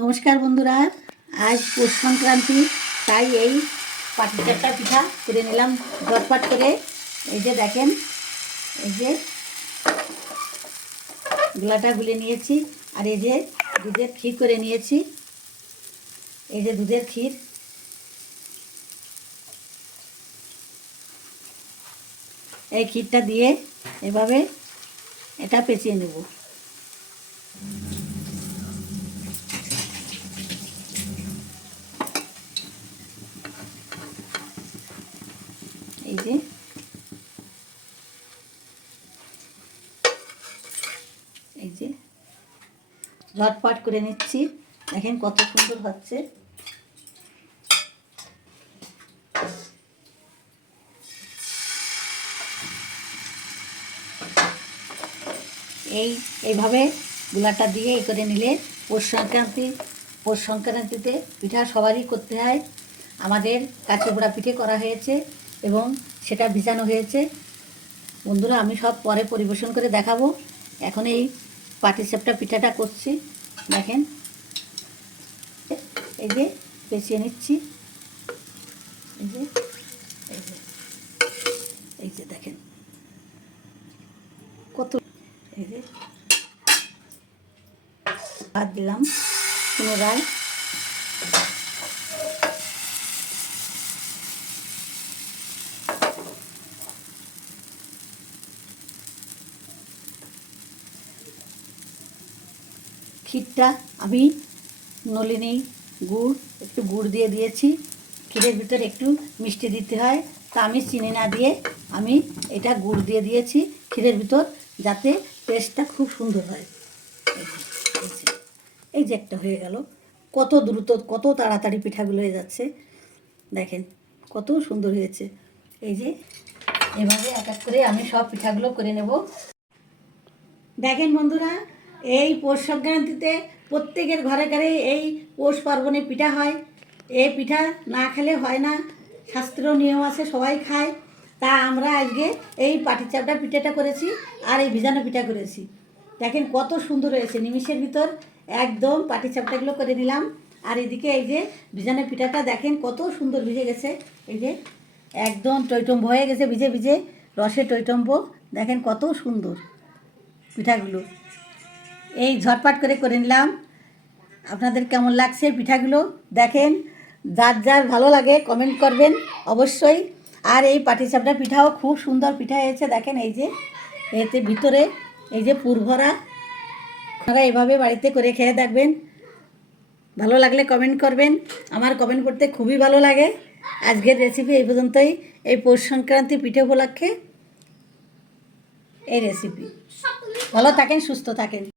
নমস্কার বন্ধুরা, আজ পৌষ সংক্রান্তি, তাই এই পাটিসাপটা পিঠা করে নিলাম ঝটপট করে। এই যে দেখেন, এই যে গোলাটা গুলে নিয়েছি, আর এই যে দুধের ক্ষীর করে নিয়েছি। এই যে দুধের ক্ষীর, এই ক্ষীরটা দিয়ে এভাবে এটা পেঁচিয়ে নেব। এই যে এই যে ঝটপট করে নিচ্ছি, দেখেন কত সুন্দর হচ্ছে। এইভাবে গোলাটা দিয়ে এই করে নিলে পৌষ সংক্রান্তিতে পিঠা সবারই করতে হয়। আমাদের কাছে পোড়া পিঠে করা হয়েছে এবং সেটা ভিজানো হয়েছে। বন্ধুরা, আমি সব পরে পরিবেশন করে দেখাবো। এখন এই পাটিসাপটা পিঠাটা করছি, দেখেন। এই যে পেঁচিয়ে নিচ্ছি, এই যে এই যে এই যে দেখেন কত। এই যে ভাত দিলাম পুনরায়। ক্ষীরটা আমি নলিনী একটু গুড় দিয়ে দিয়েছি। ক্ষীরের ভিতরে একটু মিষ্টি দিতে হয়, তা আমি চিনি না দিয়ে আমি এটা গুড় দিয়ে দিয়েছি ক্ষীরের ভিতর, যাতে টেস্টটা খুব সুন্দর হয়। এই যে একটা হয়ে গেল, কত দ্রুত কত তাড়াতাড়ি পিঠাগুলো হয়ে যাচ্ছে, দেখেন কত সুন্দর হয়েছে। এই যে এভাবে এক এক করে আমি সব পিঠাগুলো করে নেব। দেখেন বন্ধুরা, এই পৌষ সংক্রান্তিতে প্রত্যেকের ঘরে ঘরে এই পৌষ পার্বণে পিঠা হয়। এই পিঠা না খেলে হয় না, শাস্ত্র নিয়ম আছে, সবাই খায়। তা আমরা আজকে এই পাটিসাপটা পিঠাটা করেছি আর এই ভিজানো পিঠা করেছি। দেখেন কত সুন্দর হয়েছে, নিমিষের ভিতর একদম পাটিসাপটাগুলো করে নিলাম। আর এদিকে এই যে ভিজানো পিঠাটা দেখেন কত সুন্দর ভিজে গেছে। এই যে একদম টইটম্ব হয়ে গেছে, ভিজে ভিজে রসে টইটম্ব। দেখেন কত সুন্দর পিঠাগুলো, এই ঝটপট করে করে নিলাম। আপনাদের কেমন লাগছে পিঠাগুলো দেখেন, যার যার ভালো লাগে কমেন্ট করবেন অবশ্যই। আর এই পাটিসাপটা পিঠাও খুব সুন্দর পিঠা হয়েছে, দেখেন। এই যে এতে ভিতরে এই যে পুর ভরা। আপনারা এভাবে বাড়িতে করে খেয়ে দেখবেন, ভালো লাগলে কমেন্ট করবেন। আমার কমেন্ট করতে খুবই ভালো লাগে। আজকের রেসিপি এই পর্যন্তই। এই পৌষ সংক্রান্তি পিঠে উপলক্ষে এই রেসিপি। ভালো থাকেন, সুস্থ থাকেন।